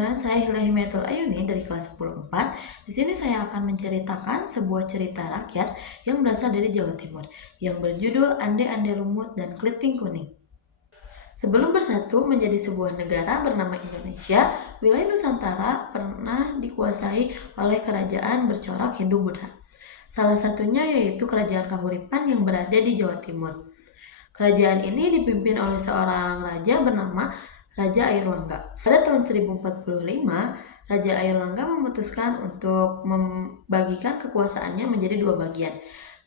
teman-teman, saya Hilahimatul Ayuni dari kelas 10-4. Di sini saya akan menceritakan sebuah cerita rakyat yang berasal dari Jawa Timur yang berjudul Ande-Ande Lumut dan Keliting Kuning. Sebelum bersatu menjadi sebuah negara bernama Indonesia, wilayah Nusantara pernah dikuasai oleh kerajaan bercorak Hindu-Buddha. Salah satunya yaitu Kerajaan Kahuripan yang berada di Jawa Timur. Kerajaan ini dipimpin oleh seorang raja bernama Raja Airlangga. Pada tahun 1045, Raja Airlangga memutuskan untuk membagikan kekuasaannya menjadi dua bagian,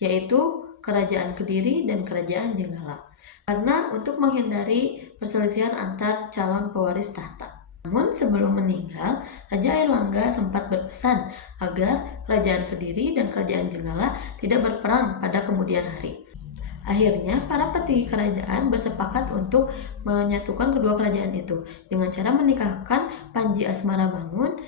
yaitu Kerajaan Kediri dan Kerajaan Jenggala, karena untuk menghindari perselisihan antar calon pewaris tahta. Namun sebelum meninggal, Raja Airlangga sempat berpesan agar Kerajaan Kediri dan Kerajaan Jenggala tidak berperang pada kemudian hari. Akhirnya, para petinggi kerajaan bersepakat untuk menyatukan kedua kerajaan itu dengan cara menikahkan Panji Asmarabangun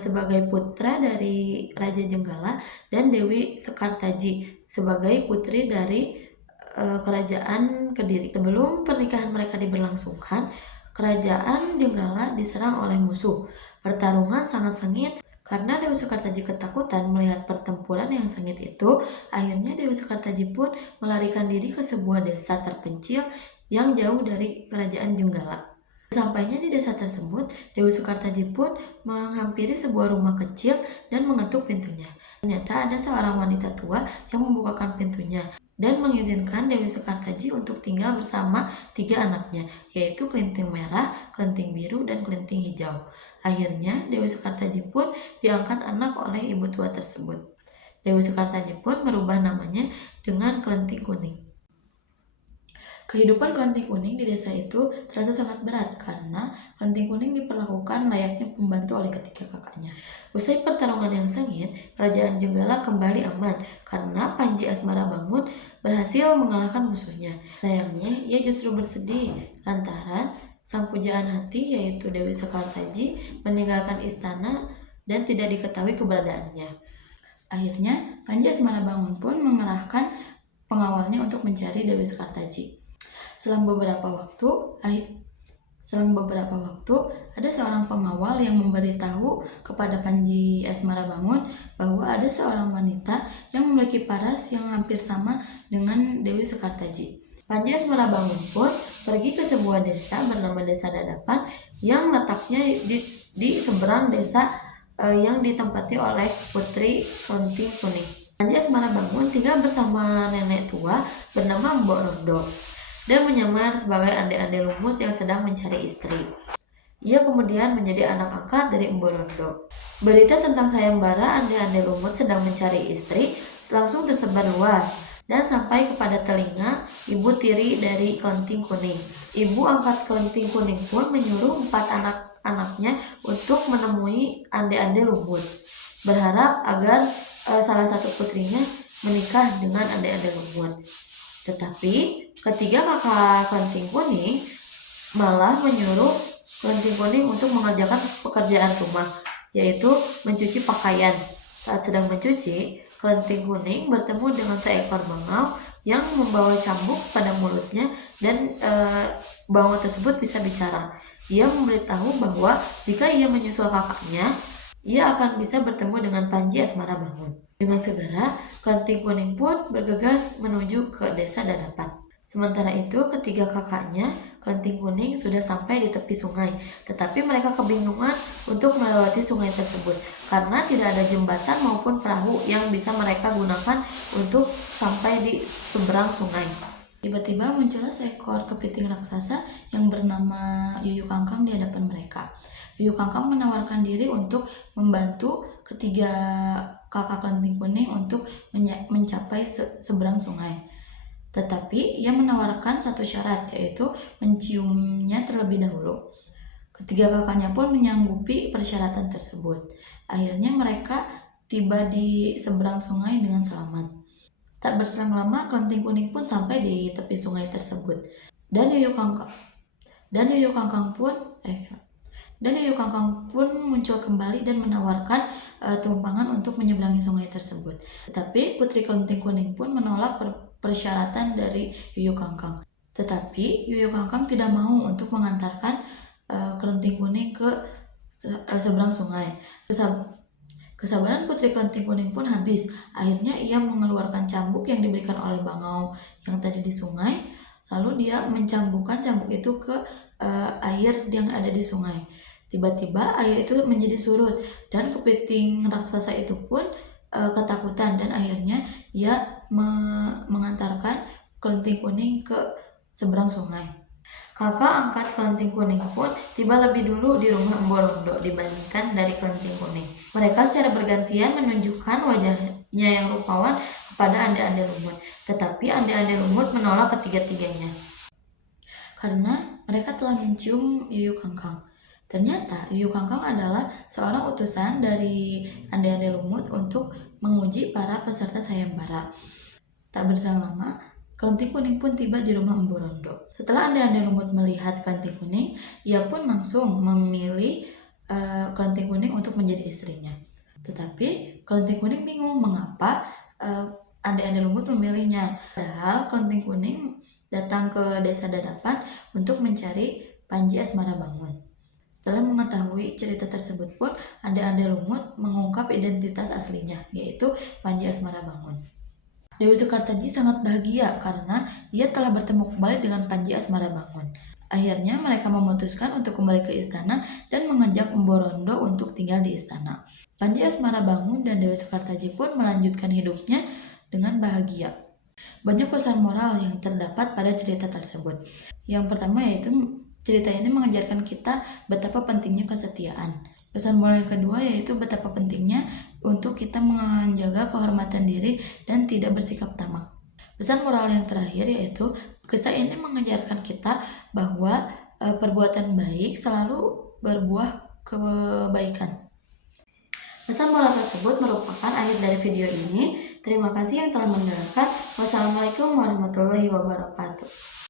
sebagai putra dari Raja Jenggala dan Dewi Sekartaji sebagai putri dari Kerajaan Kediri. Sebelum pernikahan mereka diberlangsungkan, Kerajaan Jenggala diserang oleh musuh. Pertarungan sangat sengit. Karena Dewi Sekartaji ketakutan melihat pertempuran yang sengit itu, akhirnya Dewi Sekartaji pun melarikan diri ke sebuah desa terpencil yang jauh dari Kerajaan Jenggala. Sampainya di desa tersebut, Dewi Sekartaji pun menghampiri sebuah rumah kecil dan mengetuk pintunya. Ternyata ada seorang wanita tua yang membukakan pintunya dan mengizinkan Dewi Sekartaji untuk tinggal bersama 3 anaknya, yaitu Kelinting Merah, Kelinting Biru, dan Kelinting Hijau. Akhirnya Dewi Sekartaji pun diangkat anak oleh ibu tua tersebut. Dewi Sekartaji pun merubah namanya dengan Kelenting Kuning. Kehidupan Kelenting Kuning di desa itu terasa sangat berat karena Kelenting Kuning diperlakukan layaknya pembantu oleh ketiga kakaknya. Usai pertarungan yang sengit, Kerajaan Jenggala kembali aman karena Panji Asmarabangun berhasil mengalahkan musuhnya. Sayangnya, ia justru bersedih lantaran sang pujaan hati yaitu Dewi Sekartaji meninggalkan istana dan tidak diketahui keberadaannya. Akhirnya, Panji Asmarabangun pun mengerahkan pengawalnya untuk mencari Dewi Sekartaji. Selang beberapa waktu, ada seorang pengawal yang memberitahu kepada Panji Asmarabangun bahwa ada seorang wanita yang memiliki paras yang hampir sama dengan Dewi Sekartaji. Panji Asmarabangun pun pergi ke sebuah desa bernama Desa Dadapan yang letaknya di seberang desa yang ditempati oleh Putri Kelenting Kuning. Panji Asmarabangun tinggal bersama nenek tua bernama Mbok Rondo dan menyamar sebagai Ande-Ande Lumut yang sedang mencari istri. Ia kemudian menjadi anak angkat dari Mbok Rondo. Berita tentang sayembara Ande-Ande Lumut sedang mencari istri langsung tersebar luas dan sampai kepada telinga ibu tiri dari Kelenting Kuning. Ibu angkat Kelenting Kuning pun menyuruh 4 anak-anaknya untuk menemui Ande-Ande Lumut, berharap agar salah satu putrinya menikah dengan Ande-Ande Lumut. Tetapi ketiga kakak Kelenting Kuning malah menyuruh Kelenting Kuning untuk mengerjakan pekerjaan rumah, yaitu mencuci pakaian. Saat sedang mencuci, Kelenting Kuning bertemu dengan seekor bangau yang membawa cambuk pada mulutnya dan bangau tersebut bisa bicara. Ia memberitahu bahwa jika ia menyusul kakaknya, ia akan bisa bertemu dengan Panji Asmarabangun. Dengan segera, Kelenting Kuning pun bergegas menuju ke Desa Dadapan. Sementara itu, ketiga kakaknya, Kelenting Kuning sudah sampai di tepi sungai, tetapi mereka kebingungan untuk melewati sungai tersebut karena tidak ada jembatan maupun perahu yang bisa mereka gunakan untuk sampai di seberang sungai. Tiba-tiba muncullah seekor kepiting raksasa yang bernama Yuyu Kangkang di hadapan mereka. Yuyu Kangkang menawarkan diri untuk membantu ketiga kakak Kelenting Kuning untuk mencapai seberang sungai. Tetapi ia menawarkan satu syarat, yaitu menciumnya terlebih dahulu. Ketiga kakaknya pun menyanggupi persyaratan tersebut. Akhirnya mereka tiba di seberang sungai dengan selamat. Tak berselang lama, Kelenting Kuning pun sampai di tepi sungai tersebut. Dan Yuyu Kangkang pun muncul kembali dan menawarkan tumpangan untuk menyeberangi sungai tersebut. Tetapi Putri Kelenting Kuning pun menolak persyaratan dari Yuyu Kangkang. Tetapi Yuyu Kangkang tidak mau untuk mengantarkan Kelenting Kuning ke seberang sungai. Kesabaran Putri Kelenting Kuning pun habis. Akhirnya ia mengeluarkan cambuk yang diberikan oleh bangau yang tadi di sungai. Lalu dia mencambukkan cambuk itu ke air yang ada di sungai. Tiba-tiba air itu menjadi surut dan kepiting raksasa itu pun ketakutan dan akhirnya ia mengantarkan Kelenting Kuning ke seberang sungai. Kakak angkat Kelenting Kuning pun tiba lebih dulu di rumah Embo Rondo dibandingkan dari Kelenting Kuning. Mereka secara bergantian menunjukkan wajahnya yang rupawan kepada Ande-Ande Lumut. Tetapi Ande-Ande Lumut menolak ketiga-tiganya karena mereka telah mencium Yuyu Kangkang. Ternyata Yuyu Kangkang adalah seorang utusan dari Ande-Ande Lumut untuk menguji para peserta sayembara. Tak berselang lama, Kelenting Kuning pun tiba di rumah Embo Rondo. Setelah Ande-Ande Lumut melihat Kelenting Kuning, ia pun langsung memilih Kelenting Kuning untuk menjadi istrinya. Tetapi Kelenting Kuning bingung mengapa Ande-Ande Lumut memilihnya. Padahal Kelenting Kuning datang ke desa Dadapan untuk mencari Panji Asmara Bangun. Setelah mengetahui cerita tersebut pun, Ande-Ande Lumut mengungkap identitas aslinya, yaitu Panji Asmara Bangun. Dewi Sukartaji sangat bahagia karena ia telah bertemu kembali dengan Panji Asmara Bangun. Akhirnya mereka memutuskan untuk kembali ke istana dan mengajak Embo Rondo untuk tinggal di istana. Panji Asmara Bangun dan Dewi Sukartaji pun melanjutkan hidupnya dengan bahagia. Banyak pesan moral yang terdapat pada cerita tersebut. Yang pertama yaitu cerita ini mengajarkan kita betapa pentingnya kesetiaan. Pesan moral yang kedua yaitu betapa pentingnya untuk kita menjaga kehormatan diri dan tidak bersikap tamak. Pesan moral yang terakhir yaitu kisah ini mengajarkan kita bahwa perbuatan baik selalu berbuah kebaikan. Pesan moral tersebut merupakan akhir dari video ini. Terima kasih yang telah mendengarkan. Wassalamualaikum warahmatullahi wabarakatuh.